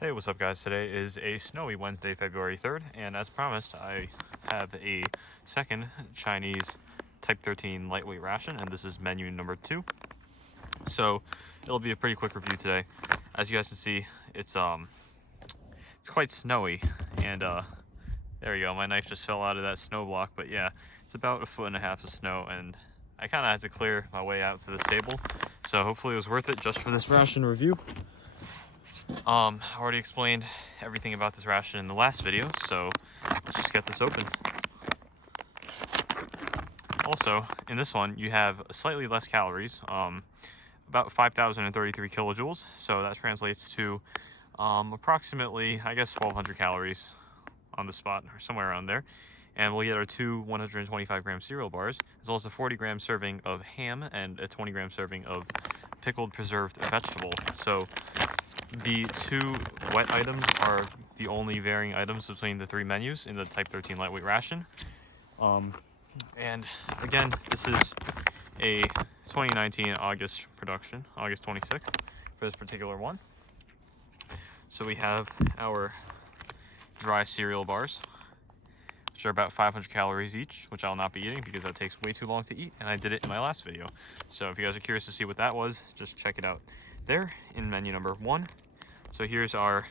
Hey, what's up guys? Today is a snowy Wednesday, February 3rd, and as promised, I have a second Chinese Type 13 lightweight ration, and this is menu number 2. So, it'll be a pretty quick review today. As you guys can see, it's quite snowy, and there you go, my knife just fell out of that snow block, but yeah, it's about 1.5 feet of snow, and I kind of had to clear my way out to this table, so hopefully it was worth it just for this ration review. I already explained everything about this ration in the last video, so let's just get this open. Also, in this one, you have slightly less calories, about 5,033 kilojoules, so that translates to approximately, I guess, 1,200 calories on the spot, or somewhere around there. And we'll get our two 125-gram cereal bars, as well as a 40-gram serving of ham and a 20-gram serving of pickled preserved vegetable. So the two wet items are the only varying items between the three menus in the Type 13 lightweight ration. And again, this is a 2019 August production, August 26th for this particular one. So we have our dry cereal bars, which are about 500 calories each, which I'll not be eating because that takes way too long to eat, and I did it in my last video. So if you guys are curious to see what that was, just check it out there in menu number 1. So here's our,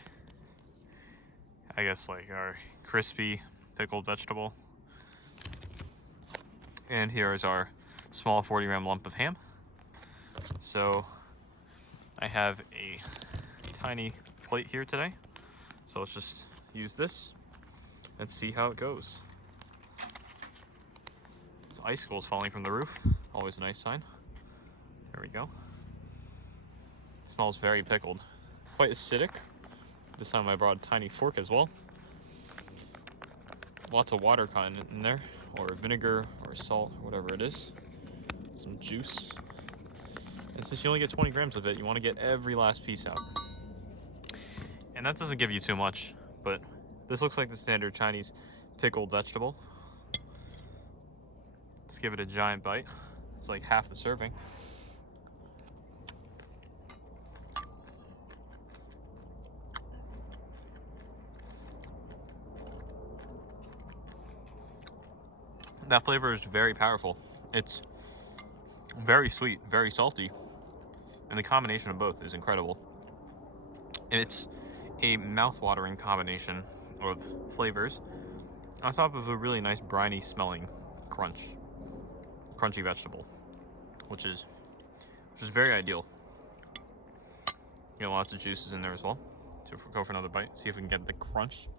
I guess, like our crispy pickled vegetable. And here is our small 40-gram lump of ham. So I have a tiny plate here today. So let's just use this and see how it goes. So icicles falling from the roof, always a nice sign. There we go. It smells very pickled. Quite acidic. This time I brought a tiny fork as well. Lots of water kind in there, or vinegar, or salt, or whatever it is. Some juice. And since you only get 20 grams of it, you want to get every last piece out. And that doesn't give you too much, but this looks like the standard Chinese pickled vegetable. Let's give it a giant bite. It's like half the serving. That flavor is very powerful. It's very sweet, very salty, and the combination of both is incredible. And it's a mouth-watering combination of flavors on top of a really nice briny smelling crunchy vegetable, which is very ideal. You get lots of juices in there as well. So go for another bite, see if we can get the crunch.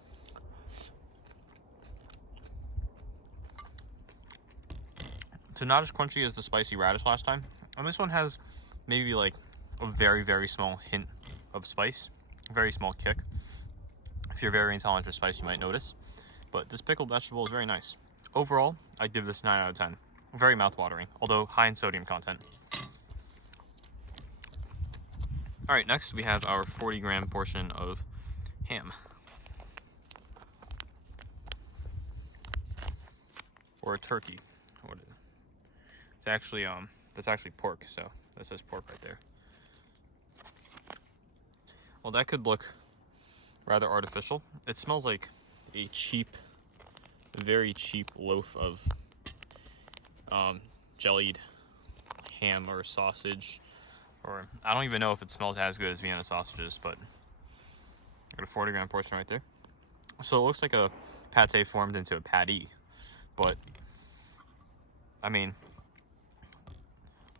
So not as crunchy as the spicy radish last time. And this one has maybe like a very, very small hint of spice. A very small kick. If you're very intolerant to spice, you might notice. But this pickled vegetable is very nice. Overall, I'd give this 9 out of 10. Very mouth-watering, although high in sodium content. Alright, next we have our 40-gram portion of ham. Or turkey. It's actually that's actually pork, so that says pork right there. Well, that could look rather artificial. It smells like a cheap, very cheap loaf of jellied ham or sausage, or I don't even know if it smells as good as Vienna sausages, but I got a 40-gram portion right there. So it looks like a pate formed into a patty, but I mean,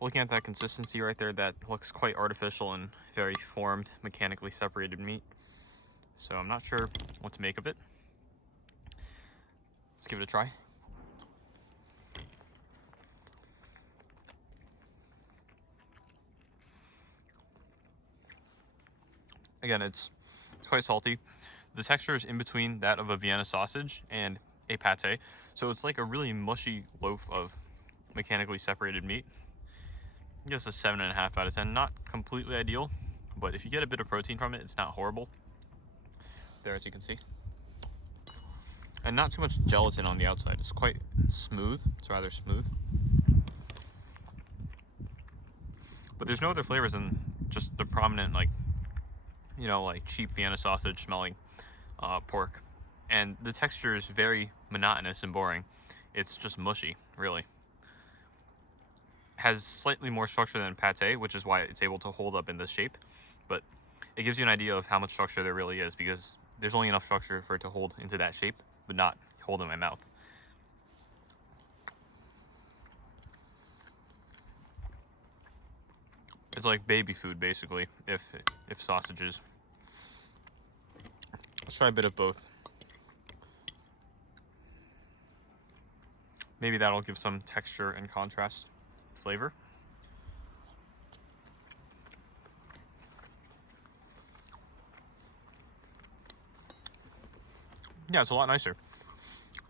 looking at that consistency right there, that looks quite artificial and very formed, mechanically separated meat. So I'm not sure what to make of it. Let's give it a try. Again, it's quite salty. The texture is in between that of a Vienna sausage and a pate. So it's like a really mushy loaf of mechanically separated meat. I guess a 7.5 out of 10. Not completely ideal, but if you get a bit of protein from it, it's not horrible. There, as you can see. And not too much gelatin on the outside. It's quite smooth. It's rather smooth. But there's no other flavors than just the prominent, like, you know, like cheap Vienna sausage smelling pork. And the texture is very monotonous and boring. It's just mushy, really. Has slightly more structure than pate, which is why it's able to hold up in this shape. But it gives you an idea of how much structure there really is, because there's only enough structure for it to hold into that shape, but not hold in my mouth. It's like baby food, basically, if sausages. Let's try a bit of both. Maybe that'll give some texture and contrast flavor. Yeah, it's a lot nicer.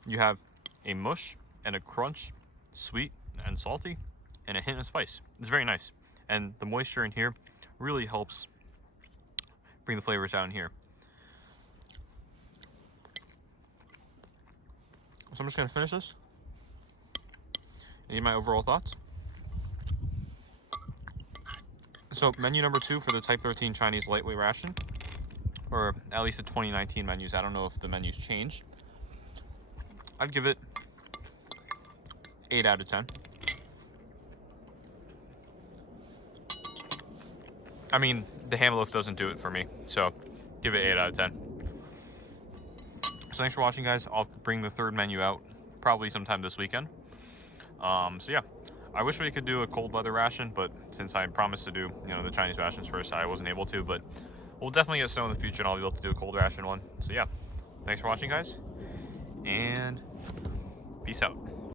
You have a mush and a crunch, sweet and salty, and a hint of spice. It's very nice. And the moisture in here really helps bring the flavors out in here. So I'm just gonna finish this and give my overall thoughts. So menu number 2 for the Type 13 Chinese lightweight ration, or at least the 2019 menus. I don't know if the menus changed. I'd give it 8 out of 10. I mean, the ham loaf doesn't do it for me, so give it 8 out of 10. So thanks for watching, guys. I'll bring the 3rd menu out probably sometime this weekend. So yeah, I wish we could do a cold weather ration, but since I promised to do, you know, the Chinese rations first, I wasn't able to. But we'll definitely get snow in the future, and I'll be able to do a cold ration one. So yeah, thanks for watching, guys, and peace out.